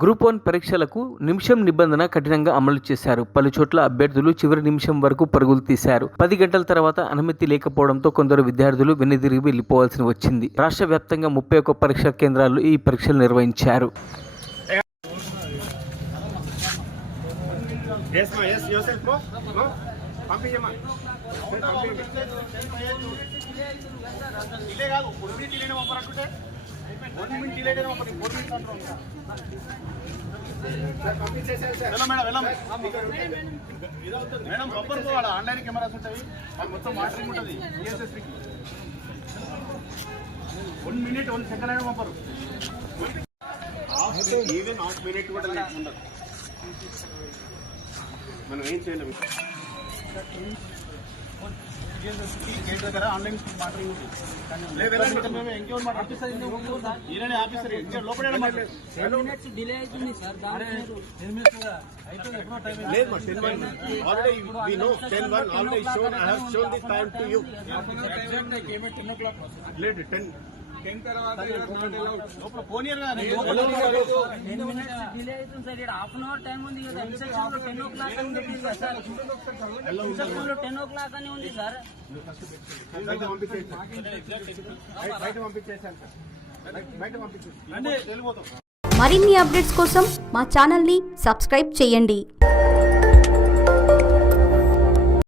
Group 1 పరీక్షలకు నిమిషం నిబంధన కఠినంగా అమలు చేశారు. పలు చోట్ల అభ్యర్థులు చివరి నిమిషం వరకు పరుగులు తీశారు. 10 గంటల తర్వాత అనుమతి లేకపోవడంతో కొందరు విద్యార్థులు వెనుదిరిగి వెళ్లిపోవాల్సి వచ్చింది. రాష్ట్ర వ్యాప్తంగా 31 పరీక్షా కేంద్రాల్లో ఈ పరీక్షలు నిర్వహించారు. మేడం రబ్బర్ పోవాలా ఆన్లైన్ కెమెరాస్ ఉంటాయి మొత్తం మానిటరింగ్ ఉంటుంది ESS 1 minute 1 second అయినా పంపరు ఈవెన్ హాఫ్ మినిట్ కూడా ఉండదు మనం ఏం చేయలేము గేట్ దగ్గర ఆన్లైన్ మానిటరింగ్ ఉంటుంది ఇంకెవరు మాట్లాడుతుంది ఈయన ఆఫీసర్ లోపల డిలే అవుతుంది sir already we know 10:01 already shown. I have shown this time to you. Exam they came at 10 o'clock. Late 10 తర్వాత లోపల ఫోన్ ఇయర్ 10 minutes డిలే అవుతుంది సార్. ఇక్కడ హాఫ్ అన్ అవర్ టైం ఉంది కదా. ఇన్స్ట్రక్షన్ లో 10 o'clock అని ఉంది కదా సార్. ఇన్స్ట్రక్షన్ లో 10 o'clock అని ఉంది సార్. బయట పంపించేసాను సార్. బయట పంపించేసి వెళ్ళిపోతాం. మరిన్ని అప్డేట్స్ కోసం మా ఛానల్ని సబ్స్క్రైబ్ చేయండి.